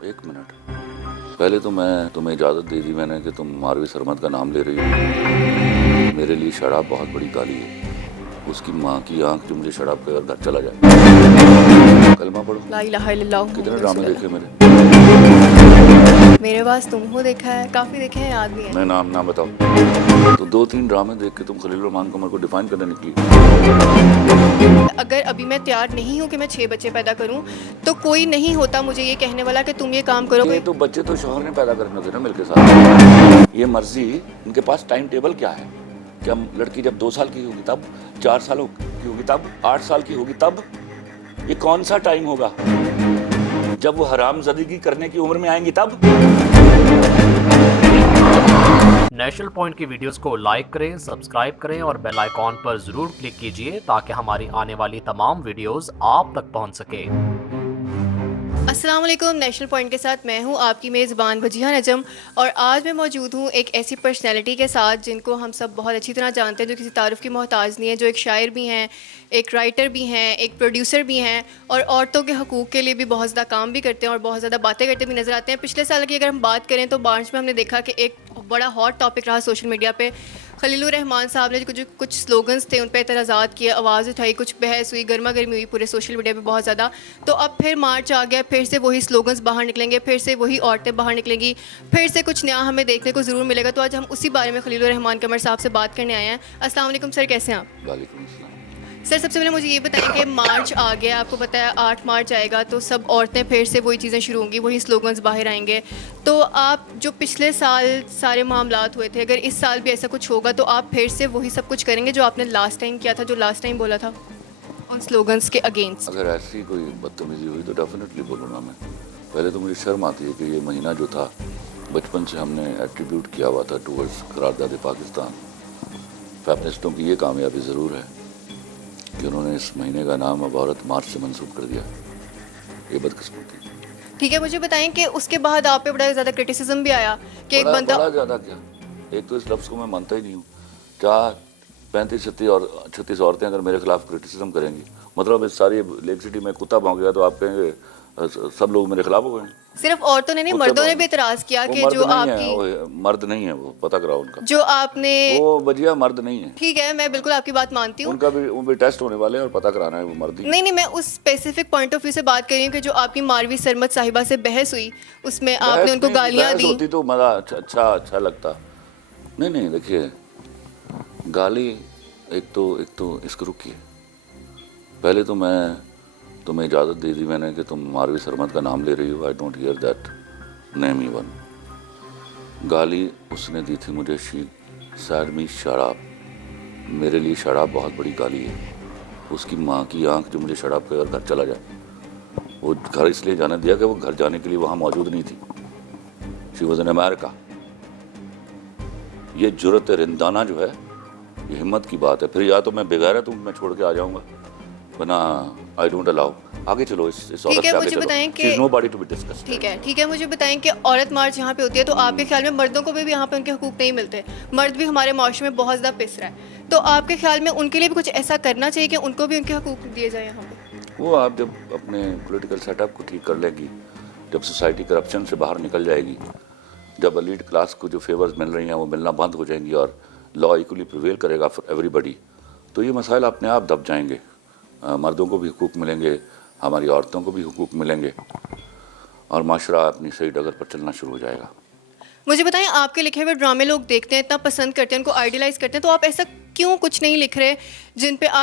एक मिनट, पहले तो मैं तुम्हें इजाज़त दे दी मैंने कि तुम मारवी सरमद का नाम ले रही हो। मेरे लिए शराब बहुत बड़ी गाली है। उसकी माँ की आंख जो मुझे शराब के घर चला जाए। कलमा पढ़ो। ला इलाहा इल्लल्लाह। कितने ड्रामे देखे मेरे? मेरे पास तुम हो देखा है, काफ़ी देखे हैं, याद नहीं है। मैं नाम बताओ। तो 2-3 ड्रामे देख के तुम खलील रहमान कमर को डिफाइन करने निकली। अगर अभी मैं तैयार नहीं हूँ कि मैं 6 बच्चे पैदा करूँ तो कोई नहीं होता मुझे ये कहने वाला कि तुम ये काम करो। ये तो बच्चे तो शौहर ने पैदा करने थे ना मिलके साथ। ये मर्जी, इनके पास टाइम टेबल क्या है? क्या लड़की जब 2 साल की होगी तब, 4 साल की होगी तब, 8 साल की होगी तब? ये कौन सा टाइम होगा? जब वो हरामज़दगी करने की उम्र में आएंगी तब? नेशनल पॉइंट की वीडियोस को लाइक करें, सब्सक्राइब करें और बेल आइकॉन पर जरूर क्लिक कीजिए ताकि हमारी आने वाली तमाम वीडियोस आप तक पहुंच सके। अस्सलाम वालेकुम। नेशनल पॉइंट के साथ मैं हूँ आपकी मेज़बान वजीहा नजम, और आज मैं मौजूद हूँ एक ऐसी पर्सनैलिटी के साथ जिनको हम सब बहुत अच्छी तरह जानते हैं, जो किसी तारुफ की मोहताज नहीं है, जो एक शायर भी हैं, एक राइटर भी हैं, एक प्रोड्यूसर भी हैं, और औरतों के हकूक़ के लिए भी बहुत ज़्यादा काम भी करते हैं और बहुत ज़्यादा बातें करते भी नज़र आते हैं। पिछले साल की अगर हम बात करें तो मार्च में हमने देखा कि एक बड़ा हॉट टॉपिक रहा सोशल मीडिया पे। खलीलुर रहमान साहब ने कुछ स्लोगन्स थे उन पर एतराज़ात किए, आवाज़ उठाई, कुछ बहस हुई, गर्मा गर्मी हुई पूरे सोशल मीडिया पे बहुत ज़्यादा। तो अब फिर मार्च आ गया, फिर से वही स्लोगन्स बाहर निकलेंगे, फिर से वही औरतें बाहर निकलेंगी, फिर से कुछ नया हमें देखने को ज़रूर मिलेगा। तो आज हम उसी बारे में खलीलुर रहमान कमर साहब से बात करने आए हैं। अस्सलाम वालेकुम सर, कैसे हैं आप? वालेकुम अस्सलाम। सर, सबसे पहले मुझे ये बताएं कि मार्च आ गया, आपको पता है 8 मार्च आएगा तो सब औरतें फिर से वही चीज़ें शुरू होंगी, वही स्लोगन्स बाहर आएंगे। तो आप जो पिछले साल सारे मामलात हुए थे, अगर इस साल भी ऐसा कुछ होगा तो आप फिर से वही सब कुछ करेंगे जो आपने लास्ट टाइम किया था, जो लास्ट टाइम बोला था उन स्लोगन्स के अगेंस्ट? अगर ऐसी कोई बदतमीजी हुई तो डेफिनेटली बोलूँगा मैं। पहले तो मुझे शर्म आती है कि ये महीना जो था बचपन से हमने एट्रीब्यूट किया हुआ था टूवर्ड्स करारदाद पाकिस्तान। फेमिनिस्टों की ये कामयाबी ज़रूर है कि उन्होंने इस महीने का नाम अब औरत मार्च से मंसूब कर दिया। ये बदकिस्मती। ठीक है, मुझे बताएं कि उसके बाद आप पे बड़ा ज़्यादा क्रिटिसिज्म भी आया कि एक बंदा बड़ा ज़्यादा क्या, एक तो इस लफ्ज़ को मैं मानता ही नहीं हूँ। क्या 35-36 औरतें अगर मेरे खिलाफ क्रिटिसिज्म करेंगी, मतलब इस सारी लेक सिटी में कुत्ता भौंक गया तो आप कहेंगे सब लोग मेरे खिलाफ हो गए हैं। सिर्फ औरतों ने नहीं, मर्दों ने भी एतराज़ किया कि जो आपकी मर्द नहीं है, वो पता कराओ उनका, जो आपने वो वजिया मर्द नहीं है। ठीक है, मैं बिल्कुल आपकी बात मानती हूँ, उनका भी वो भी टेस्ट होने वाले हैं और पता कराना है वो मर्द ही। नहीं, मैं उस स्पेसिफिक पॉइंट ऑफ व्यू से बात कर रही हूँ कि जो आपकी मारवी सरमद साहिबा से बहस हुई उसमें आपने उनको गालियाँ दी। होती तो मज़ा अच्छा लगता। नहीं, देखिए, गाली एक तो इसको रुकिए। पहले तो मैं तुम्हें इजाज़त दे दी मैंने कि तुम मारवी सरमद का नाम ले रही हो। I don't hear that name even. गाली उसने दी थी मुझे, शी सैड मी शराब। मेरे लिए शराब बहुत बड़ी गाली है। उसकी माँ की आंख जो मुझे शराब के घर चला जाए। वो घर इसलिए जाने दिया कि वो घर जाने के लिए वहाँ मौजूद नहीं थी। She was in America. ये जुर्रत रिंदाना जो है, ये हिम्मत की बात है। फिर या तो मैं बेगैरत हूँ, मैं छोड़ के आ जाऊँगा, वरना आई डोंट अलाउ। आगे चलो, इस औरत से आगे चलो। She is nobody to be discussed. ठीक है, मुझे बताएं कि औरत मार्च यहाँ पे होती है तो आपके ख्याल में मर्दों को भी यहाँ पे उनके हकूक नहीं मिलते? मर्द भी हमारे माशरे में बहुत ज़्यादा पिस रहा है, तो आपके ख्याल में उनके लिए भी कुछ ऐसा करना चाहिए कि उनको भी उनके हकूक दिए जाए यहाँ पे? वो आप जब अपने पॉलिटिकल सेटअप को ठीक कर लेगी, जब सोसाइटी करप्शन से बाहर निकल जाएगी, जब एलीट क्लास को जो फेवर्स मिल रही हैं वो मिलना बंद हो जाएंगी और लॉ इक्वली प्रिवेल करेगा फॉर एवरीबडी, तो ये मसाइल अपने आप दब जाएंगे। मर्दों को भी हुकूक मिलेंगे, हमारी औरतों को भी हुकूक मिलेंगे, और माशरा अपनी सही डगर पर चलना शुरू हो जाएगा। मुझे बताएं, आपके लिखे हुए ड्रामे लोग देखते हैं, इतना पसंद करते हैं, उनको आइडियलाइज़ करते हैं, तो आप ऐसा क्यों कुछ नहीं लिख रहे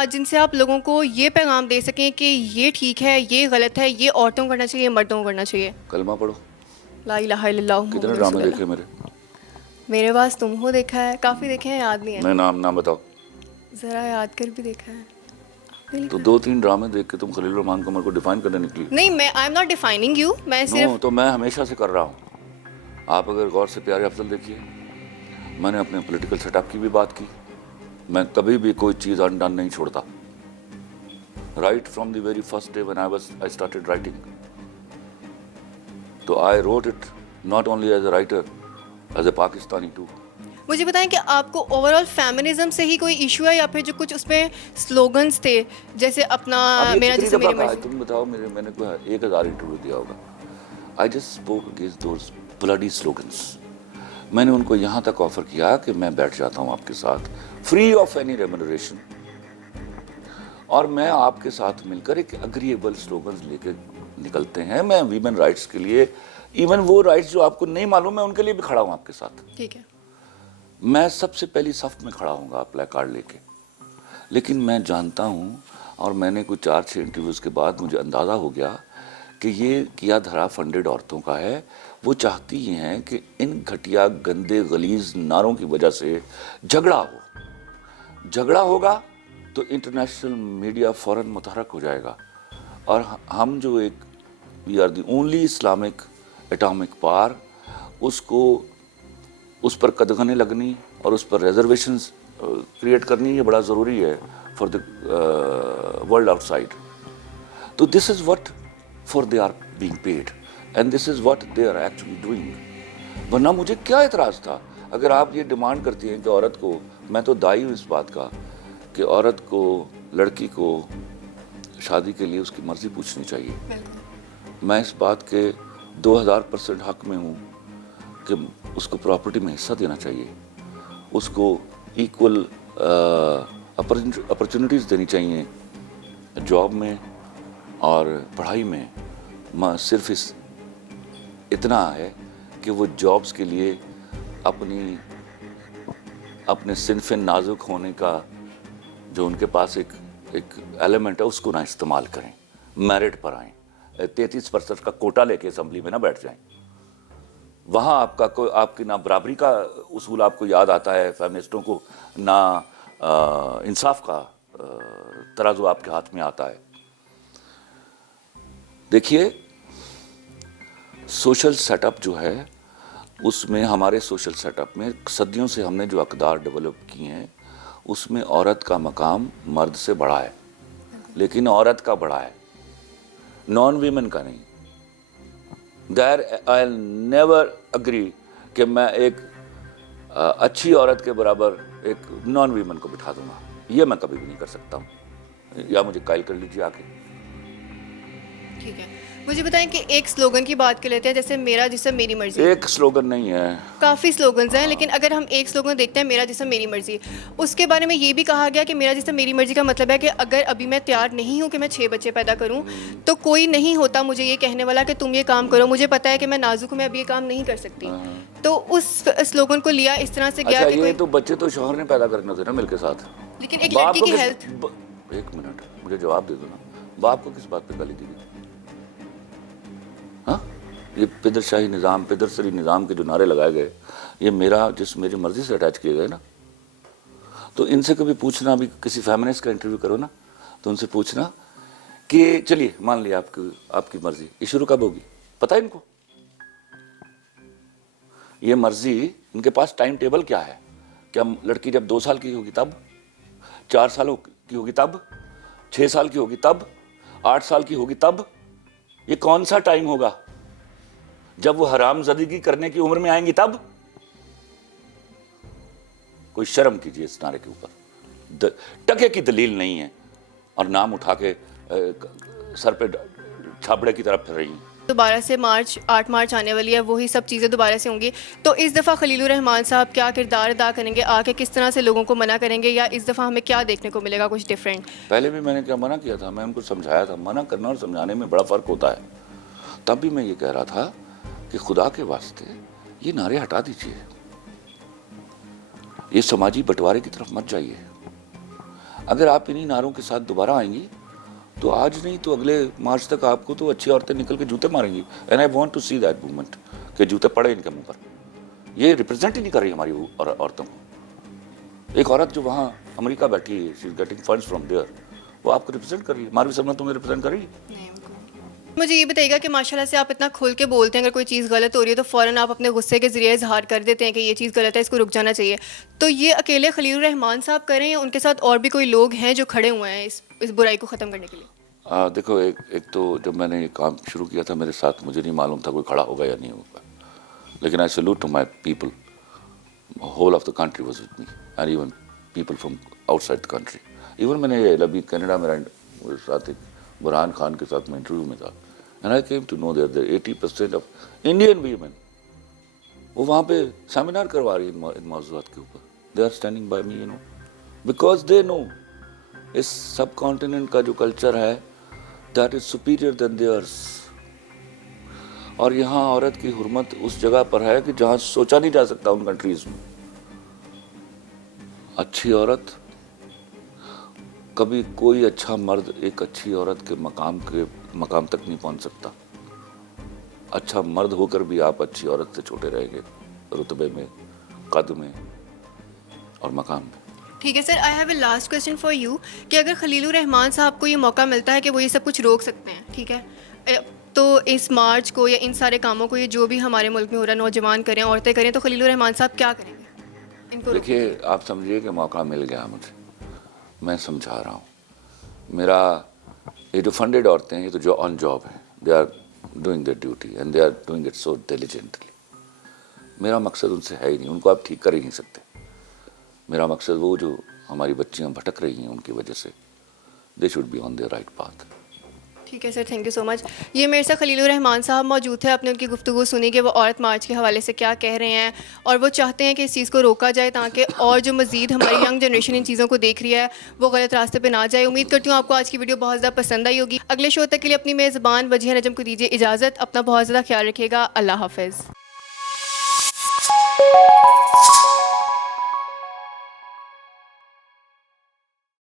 जिनसे आप लोगों को ये पैगाम दे सकें कि ये ठीक है, ये गलत है, ये औरतों को करना चाहिए, मर्दों को करना चाहिए? कलमा पढ़ो। ला इलाहा इल्लल्लाह। कितने ड्रामे देखे मेरे? मेरे पास तुम हो देखा है, काफ़ी देखे हैं, याद नहीं है। मैं नाम बताओ। ज़रा याद कर भी देखा है। तो 2-3 ड्रामे देख के तुम खलील रहमान कमर को डिफाइन करने निकली? नहीं, मैं I am not defining you, मैं सिर्फ तो मैं हमेशा से कर रहा हूँ। आप अगर गौर से प्यारे अफजल देखिए, मैंने अपने पॉलिटिकल सेटअप की भी बात की। मैं कभी भी कोई चीज़ अनडन नहीं छोड़ता। Right from the very first day when I started writing, तो I wrote it not only as a writer, as a Pakistani too. मुझे बताएं कि आपको ओवरऑल फेमिनिज्म से ही कोई इशू है या फिर जो कुछ उसमें स्लोगन्स थे, जैसे अपना मेरा जैसे मेरी मर्जी? तुम बताओ, मैंने कोई 1000 इंटरव्यू दिया होगा। I just spoke against those bloody slogans. मैंने उनको यहाँ तक ऑफर किया कि मैं बैठ जाता हूँ आपके साथ फ्री ऑफ एनी रेम्यूनरेशन, और मैं आपके साथ मिलकर एक अग्रीएबल स्लोगन्स लेके निकलते हैं। मैं वीमेन राइट्स के लिए, इवन वो राइट्स जो आपको नहीं मालूम, मैं उनके लिए भी खड़ा हूँ आपके साथ। ठीक है। मैं सबसे पहली सफ में खड़ा हूँगा प्ले कार्ड लेके। लेकिन मैं जानता हूँ, और मैंने कुछ 4-6 इंटरव्यूज़ के बाद मुझे अंदाज़ा हो गया कि ये किया धरा फंडेड औरतों का है। वो चाहती ये हैं कि इन घटिया गंदे गलीज नारों की वजह से झगड़ा हो। झगड़ा होगा तो इंटरनेशनल मीडिया फ़ौरन मुतहरक हो जाएगा, और हम जो एक we are the only Islamic atomic power, उसको उस पर कदगने लगनी और उस पर रिजर्वेशंस क्रिएट करनी, ये बड़ा ज़रूरी है फॉर द वर्ल्ड आउटसाइड। तो this is what for they are being paid and this is what they are actually doing. वरना मुझे क्या एतराज़ था अगर आप ये डिमांड करती हैं कि औरत को, मैं तो दाई हूँ इस बात का कि औरत को, लड़की को शादी के लिए उसकी मर्ज़ी पूछनी चाहिए। मैं इस बात के 2000% हक में हूँ कि उसको प्रॉपर्टी में हिस्सा देना चाहिए, उसको इक्वल अपॉर्चुनिटीज़ देनी चाहिए जॉब में और पढ़ाई में। सिर्फ इतना है कि वो जॉब्स के लिए अपने सिनफ़े नाजुक होने का जो उनके पास एक एलिमेंट है उसको ना इस्तेमाल करें, मेरिट पर आएँ। 33% का कोटा लेके असेंबली में ना बैठ जाएं। वहाँ आपकी ना बराबरी का उसूल आपको याद आता है फेमिनिस्टों को, ना इंसाफ का तराजू आपके हाथ में आता है। देखिए, सोशल सेटअप जो है उसमें, हमारे सोशल सेटअप में सदियों से हमने जो अक़दार डेवलप किए हैं उसमें औरत का मकाम मर्द से बड़ा है, लेकिन औरत का बड़ा है, नॉन वीमेन का नहीं। There I'll never agree कि मैं एक अच्छी औरत के बराबर एक नॉन वीमन को बिठा दूंगा, ये मैं कभी भी नहीं कर सकता हूँ, या मुझे कायल कर लीजिए आके। ठीक है, मुझे बताएं कि एक स्लोगन की बात कर लेते हैं, जैसे मेरा जिस्म मेरी मर्जी। एक स्लोगन नहीं है, काफ़ी स्लोगन्स हैं, लेकिन अगर हम एक स्लोगन देखते हैं, मेरा जिस्म मेरी मर्जी, उसके बारे में ये भी कहा गया कि मेरा जिस्म मेरी मर्जी का मतलब है कि अगर अभी मैं तैयार नहीं हूँ कि मैं 6 बच्चे पैदा करूँ, तो कोई नहीं होता मुझे ये कहने वाला कि तुम ये काम करो। मुझे पता है कि मैं नाजुक हूँ, मैं अभी ये काम नहीं कर सकती। तो उस स्लोगन को लिया इस तरह से गया अच्छा, कि ये कोई, तो बच्चे तो शौहर ने पैदा करने थे ना मिलके साथ। लेकिन एक बाप लड़की को की किस- हेल्थ। एक मिनट, मुझे जवाब दे दो ना, बाप को किस बात पे गाली दी गई? हाँ, ये पिदरशाही निज़ाम, पिदरसरी निज़ाम के जो नारे लगाए गए, ये मेरी मर्जी से अटैच किए गए ना। तो इनसे कभी पूछना, अभी किसी फेमिनिस्ट का इंटरव्यू करो ना, तो उनसे पूछना कि चलिए मान लिया आपकी मर्जी, ये शुरू कब होगी? पता है इनको? ये मर्जी, इनके पास टाइम टेबल क्या है? क्या लड़की जब 2 साल की होगी तब, 4 साल की होगी तब, 6 साल की होगी तब, 8 साल की होगी तब? ये कौन सा टाइम होगा? जब वो हरामज़दगी करने की उम्र में आएंगी तब? कोई शर्म कीजिए इस नारे के ऊपर। टके की दलील नहीं है, और नाम उठा के सर पे छाबड़े की तरफ फिर रही हैं। दोबारा से 8 मार्च आने वाली है, वही सब चीज़ें दोबारा से होंगी। तो इस दफ़ा खलीलुर रहमान साहब क्या किरदार अदा करेंगे, आके किस तरह से लोगों को मना करेंगे, या इस दफ़ा हमें क्या देखने को मिलेगा कुछ डिफरेंट? पहले भी मैंने क्या मना किया था, मैं उनको समझाया था। मना करना और समझाने में बड़ा फ़र्क होता है। तब भी मैं ये कह रहा था कि खुदा के वास्ते ये नारे हटा दीजिए, ये समाजी बंटवारे की तरफ मत जाइए। अगर आप इन्हीं नारों के साथ दोबारा आएंगी तो आज नहीं तो अगले मार्च तक आपको तो अच्छी औरतें निकल के जूते मारेंगी। And I want to see that movement, कि जूते पड़े इनके मुंह पर। ये रिप्रेजेंट ही नहीं कर रही हमारी औरतों को। एक औरत जो वहाँ अमेरिका बैठी है, she is getting funds from there, वो आपको रिप्रेजेंट कर रही है। मारवी सरना तुम्हें रिप्रेजेंट कर रही है? मुझे ये बताइएगा कि माशाल्लाह से आप इतना खुल के बोलते हैं, अगर कोई चीज़ गलत हो रही है तो फ़ौरन आप अपने गुस्से के ज़रिए इजहार कर देते हैं कि ये चीज़ गलत है, इसको रुक जाना चाहिए। तो ये अकेले खलीलुर रहमान साहब करें, या उनके साथ और भी कोई लोग हैं जो खड़े हुए हैं इस बुराई को ख़त्म करने के लिए? देखो, एक तो जब मैंने ये काम शुरू किया था मेरे साथ, मुझे नहीं मालूम था कोई खड़ा होगा या नहीं होगा, लेकिन I salute to my people, whole of the country was with me, and even people from outside the country. Even मैंने अभी कनाडा में मेरे साथ एक बुरहान खान के साथ मैं इंटरव्यू में था, And I came to know that there 80% of Indian women, وہ وہاں پہ سیمینار کروا رہی ہیں ان موضوعات کے اوپر. They are standing by me, because they know اس سب کانٹیننٹ کا جو کلچر ہے that is superior than theirs. اور یہاں عورت کی حرمت اس جگہ پر ہے کہ جہاں سوچا نہیں جا سکتا ان کنٹریز میں. اچھی عورت کبھی کوئی اچھا مرد ایک اچھی عورت کے مقام تک نہیں پہنچ سکتا. اچھا مرد ہو کر بھی آپ اچھی عورت سے چھوٹے رہ گئے رتبے میں, قد میں اور مقام میں. ٹھیک ہے sir, I have a last question for you کہ اگر خلیل الرحمان صاحب کو یہ موقع ملتا ہے کہ وہ یہ سب کچھ روک سکتے ہیں, ٹھیک ہے, تو اس مارچ کو یا ان سارے کاموں کو یہ جو بھی ہمارے ملک میں ہو رہا ہے, نوجوان کریں, عورتیں کریں, تو خلیل الرحمان صاحب کیا کریں گے ان کو؟ دیکھیے, آپ سمجھیے کہ موقع مل گیا مجھے, میں سمجھا رہا ہوں. میرا یہ جو فنڈیڈ عورتیں ہیں, یہ تو جو آن جاب ہیں, they are doing their duty and they are doing it so diligently. میرا مقصد ان سے ہے ہی نہیں, ان کو آپ ٹھیک کر ہی نہیں سکتے. میرا مقصد وہ جو ہماری بچیاں بھٹک رہی ہیں ان کی وجہ سے, they should be on their right path. ٹھیک ہے سر, تھینک یو سو مچ. یہ میرے ساتھ خلیل الرحمان صاحب موجود تھے. آپ نے ان کی گفتگو سنی کہ وہ عورت مارچ کے حوالے سے کیا کہہ رہے ہیں, اور وہ چاہتے ہیں کہ اس چیز کو روکا جائے تاکہ اور جو مزید ہماری ینگ جنریشن ان چیزوں کو دیکھ رہی ہے وہ غلط راستے پہ نہ جائے. امید کرتی ہوں آپ کو آج کی ویڈیو بہت زیادہ پسند آئی ہوگی. اگلے شو تک کے لیے اپنی میزبان وجیہہ نجم کو دیجیے اجازت. اپنا بہت زیادہ خیال رکھیے گا. اللہ حافظ.